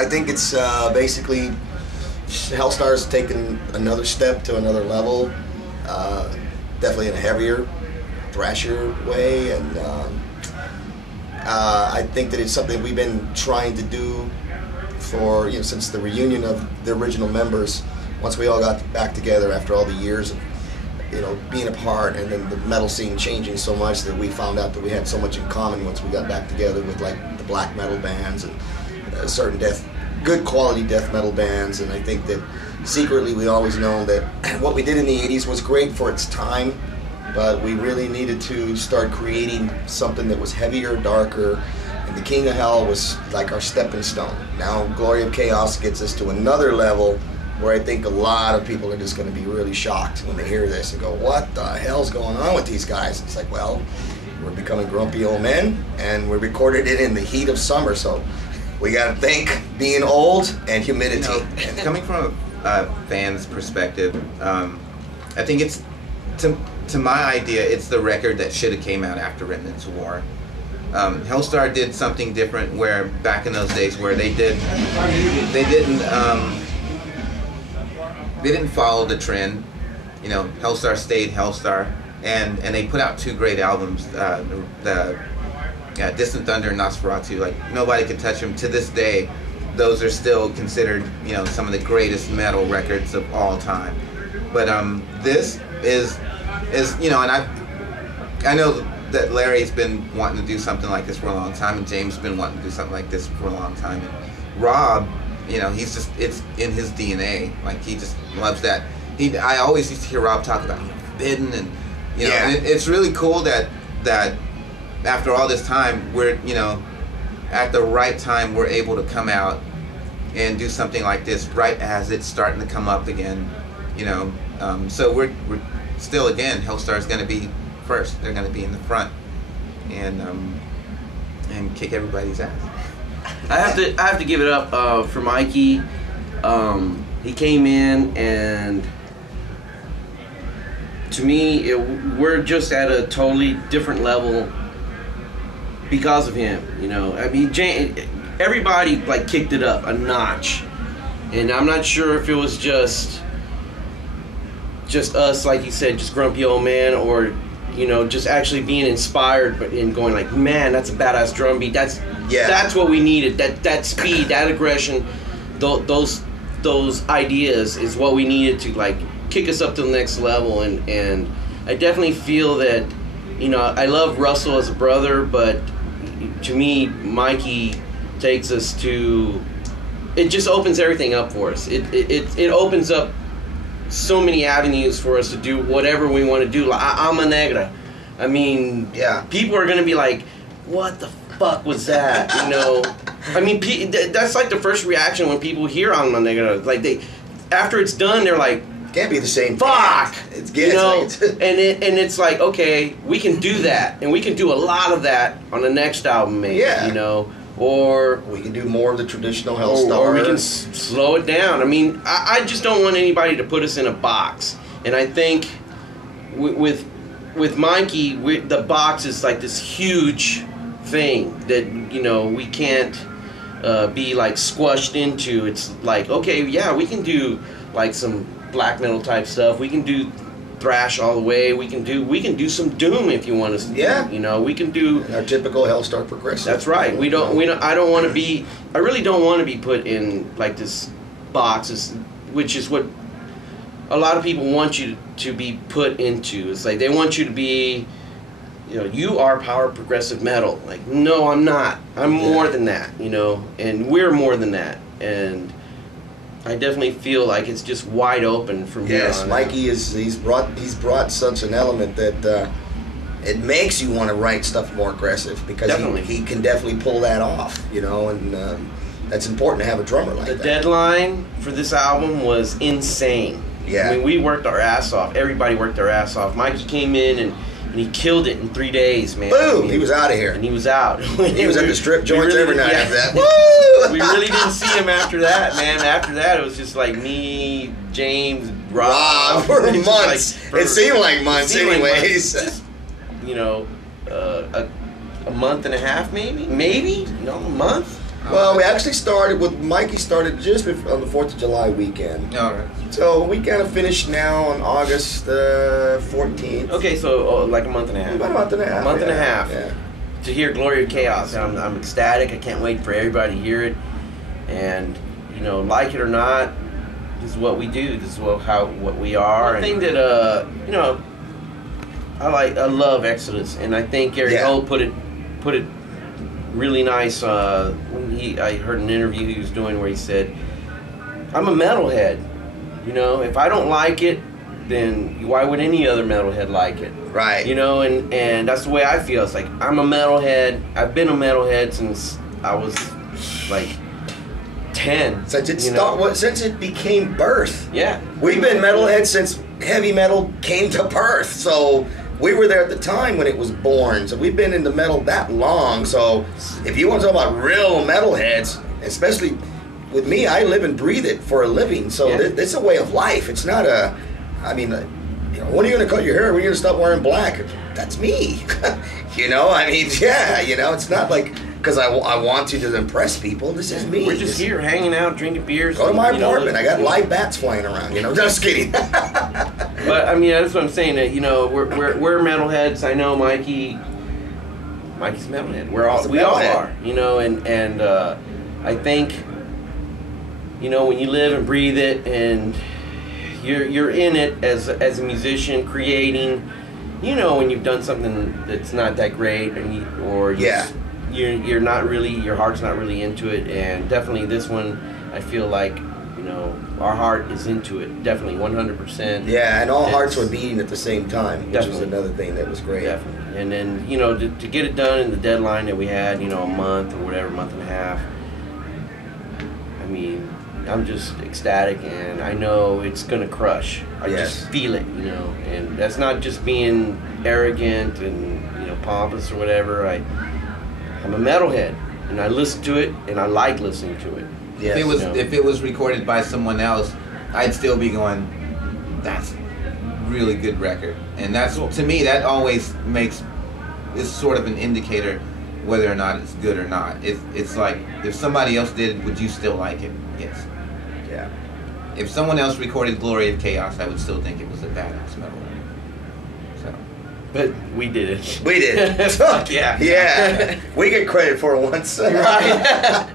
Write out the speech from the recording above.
I think it's basically Helstar's taken another step to another level, definitely in a heavier, thrasher way, and I think that it's something we've been trying to do for, since the reunion of the original members. Once we all got back together after all the years of being apart, and then the metal scene changing so much that we found out that we had so much in common once we got back together with like the black metal bands and certain good quality death metal bands. And I think that secretly we always known that what we did in the 80s was great for its time, but we really needed to start creating something that was heavier, darker, and the King of Hell was like our stepping stone. Now Glory of Chaos gets us to another level where I think a lot of people are just going to be really shocked when they hear this and go, what the hell's going on with these guys? It's like, well, we're becoming grumpy old men, and we recorded it in the heat of summer, so we got to think being old and humidity. Coming from a fan's perspective, I think it's, to my idea, it's the record that should have came out after Remnants of War. Helstar did something different where back in those days where they didn't follow the trend. Helstar stayed Helstar, and they put out two great albums, the Distant Thunder and Nosferatu. Like, nobody could touch them. To this day, those are still considered, some of the greatest metal records of all time. But this is and I know that Larry's been wanting to do something like this for a long time, and James has been wanting to do something like this for a long time. And Rob, he's just, it's in his DNA. Like, he just loves that. I always used to hear Rob talk about Forbidden, and and it's really cool that after all this time, we're at the right time we're able to come out and do something like this right as it's starting to come up again. So we're still, again, Helstar's going to be first. They're going to be in the front and kick everybody's ass. I have to give it up for Mikey. He came in, and to me, we're just at a totally different level because of him. I mean, everybody like kicked it up a notch, and I'm not sure if it was just us, like you said, just grumpy old man, or just actually being inspired, and going like, man, that's a badass drum beat. That's what we needed. That speed, that aggression, those ideas is what we needed to like kick us up to the next level. And I definitely feel that I love Russell as a brother, but to me, Mikey takes us to. It just opens everything up for us. It opens up so many avenues for us to do whatever we want to do. Like Alma Negra. I mean, people are gonna be like, "What the fuck was that?" I mean, that's like the first reaction when people hear Alma Negra. Like after it's done, they're like, "Can't be the same." Fuck, it's good. and it's like, okay, we can do that, and we can do a lot of that on the next album, maybe. Or we can do more of the traditional Helstar. Or we can slow it down. I mean, I just don't want anybody to put us in a box. And I think with Mikey, the box is like this huge thing that, we can't be like squashed into. It's like, okay, we can do like some black metal type stuff. We can do thrash all the way. We can do some doom if you want us to. We can do our typical Helstar progressive. That's right. I really don't want to be put in like this box, which is what a lot of people want you to be put into. It's like they want you to be, you are power progressive metal. Like, no, I'm not. I'm more than that, and we're more than that. And I definitely feel like it's just wide open from here on. Yes, Mikey he's brought such an element that it makes you want to write stuff more aggressive, because he can definitely pull that off, and that's important to have a drummer like that. The deadline for this album was insane. I mean, we worked our ass off. Everybody worked their ass off. Mikey came in and he killed it in 3 days, man. Boom! I mean, he was out of here. And he was out. He was at the strip joints every night after that. Woo! We really didn't see him after that, man. After that, it was just like me, James, Rob. For months. It seemed like months anyways. A month and a half, maybe? A month? Well, we actually started with Mikey started just on the 4th of July weekend. All right. So we kind of finished now on August 14th. Okay, so like a month and a half. About a month and a half. A month and a half. Yeah. To hear Glory of Chaos. I'm ecstatic. I can't wait for everybody to hear it. And, you know, like it or not, this is what we do. This is what we are. One thing that, you know, I love Exodus. And I think Gary Holt put it really nice. When I heard an interview he was doing where he said, I'm a metalhead. You know, if I don't like it, then why would any other metalhead like it? Right. You know, and that's the way I feel. It's like, I'm a metalhead. I've been a metalhead since I was like 10. Since it became birth. Yeah. We've been metalheads since heavy metal came to birth. So we were there at the time when it was born. So we've been into metal that long. So if you want to talk about real metalheads, especially with me, I live and breathe it for a living. So it's a way of life. It's not a, I mean, you know, when are you going to cut your hair? When are you going to stop wearing black? That's me. You know, I mean, yeah, you know, it's not like because I want to impress people. This is me. We're just here hanging out, drinking beers. Go to my apartment. I got live bats flying around, you know. Just kidding. But, I mean, that's what I'm saying. That, you know, we're metalheads. I know Mikey's a metalhead. We all are, you know, and I think, you know, when you live and breathe it and you're in it as a musician creating, you know, when you've done something that's not that great and you're not really, your heart's not really into it. And definitely this one, I feel like, you know, our heart is into it, definitely 100%. Yeah, and all hearts were beating at the same time, which Definitely. was another thing that was great. Definitely. And then, you know, to get it done in the deadline that we had, you know, a month or whatever, month and a half, I mean, I'm just ecstatic, and I know it's gonna crush. I just feel it, you know, and that's not just being arrogant and, you know, pompous or whatever. I'm a metalhead, and I listen to it, and I like listening to it. Yes. If it was recorded by someone else, I'd still be going, that's a really good record. And that's, to me, that always is sort of an indicator whether or not it's good or not. It's like, if somebody else did it, would you still like it? Yes. Yeah. If someone else recorded Glory of Chaos, I would still think it was a badass metal record. So. But we did it. We did. Fuck yeah. Yeah. We get credit for it once. Right.